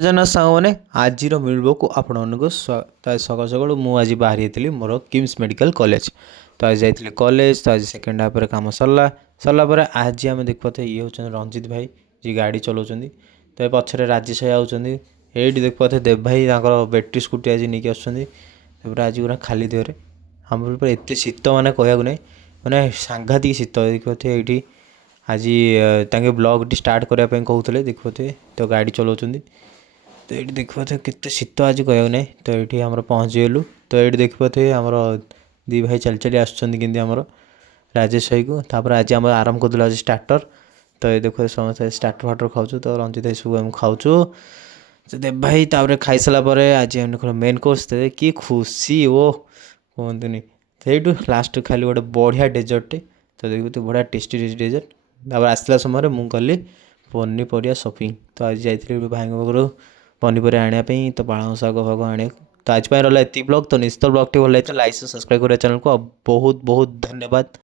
ଜନ ସାଙ୍ଗମାନେ ଆଜିର ମିଳିବକୁ ଆପଣମାନଙ୍କୁ ସକାଳୁ ସକାଳୁ ମୁଁ ଆଜି ବାହାରି ଯାଇଥିଲି ମୋର କିମ୍ସ ମେଡ଼ିକାଲ କଲେଜ। ତ ଆଜି ଯାଇଥିଲି କଲେଜ। ତ ଆଜି ସେକେଣ୍ଡ ହାଫ୍ରେ କାମ ସରିଲା ପରେ ଆଜି ଆମେ ଦେଖିପାରୁଥିବା ଇଏ ହେଉଛନ୍ତି ରଞ୍ଜିତ ଭାଇ, ଯିଏ ଗାଡ଼ି ଚଲାଉଛନ୍ତି। ତ ଏ ପଛରେ ରାଜେଶ ଭାଇ ଆଉଛନ୍ତି। ଏଇଠି ଦେଖିପାରୁଥିବେ ଦେବ ଭାଇ ତାଙ୍କର ବ୍ୟାଟେରୀ ସ୍କୁଟି ଆଜି ନେଇକି ଆସୁଛନ୍ତି। ତାପରେ ଆଜି ପୁରା ଖାଲି ଦେହରେ ଆମର ପୁରା ଏତେ ଶୀତ ମାନେ କହିବାକୁ ନାହିଁ, ମାନେ ସାଂଘାତିକ ଶୀତ। ଦେଖିପାରୁଥିବେ ଏଇଠି ଆଜି ତାଙ୍କେ ବ୍ଲଗ୍ଟି ଷ୍ଟାର୍ଟ କରିବା ପାଇଁ କହୁଥିଲେ। ଦେଖିପାରୁଥିବେ ତ ଗାଡ଼ି ଚଲାଉଛନ୍ତି। ତ ଏଇଠି ଦେଖିପାରୁଥିବେ କେତେ ଶୀତ ଆଜି କହିବାକୁ ନାହିଁ। ତ ଏଇଠି ଆମର ପହଞ୍ଚିଗଲୁ। ତ ଏଇଠି ଦେଖିପାରୁଥିବେ ଆମର ଦୁଇ ଭାଇ ଚାଲି ଚାଲି ଆସୁଛନ୍ତି କେମିତି ଆମର ରାଜେଶ ଭାଇକୁ। ତାପରେ ଆଜି ଆମର ଆରମ୍ଭ କରିଦେଲୁ ଆଜି ଷ୍ଟାର୍ଟର। ତ ଏ ଦେଖୁଥିବେ ସମସ୍ତେ ଷ୍ଟାର୍ଟର ଫାର୍ଟର ଖାଉଛୁ। ତ ରଞ୍ଜିତ ଭାଇ ସବୁ ଆମେ ଖାଉଛୁ। ତ ଦେବ ଭାଇ ତାପରେ ଖାଇସାରିଲା ପରେ ଆଜି ଆମେ ମେନ୍ କୋର୍ସ ଦେବେ, କି ଖୁସି ଓ କୁହନ୍ତୁନି। ସେଇଠୁ ଲାଷ୍ଟକୁ ଖାଇଲୁ ଗୋଟେ ବଢ଼ିଆ ଡେଜର୍ଟଟେ। ତ ଦେଖୁଥିବେ ବଢ଼ିଆ ଟେଷ୍ଟି ଡେଜର୍ଟ। ତାପରେ ଆସିଲା ସମୟରେ ମୁଁ କଲି ପନିପରିବା ସପିଂ। ତ ଆଜି ଯାଇଥିଲି ଗୋଟେ ଭାଇଙ୍କ ପାଖରୁ ପନିପରିବା ଆଣିବା ପାଇଁ। ତ ପାଳଙ୍ଗ ଶାଗ ଫାଗ ଆଣିବାକୁ। ତ ଆଜି ପାଇଁ ରହିଲା ଏତିକି ବ୍ଲଗ୍। ତ ନିଶ୍ଚିତ ବ୍ଲଗ୍ଟି ଭଲ ଲାଗିଥିଲା ଲାଇକ୍ ସବସ୍କ୍ରାଇବ୍ କରିବା ଚ୍ୟାନେଲକୁ। ଆଉ ବହୁତ ବହୁତ ଧନ୍ୟବାଦ।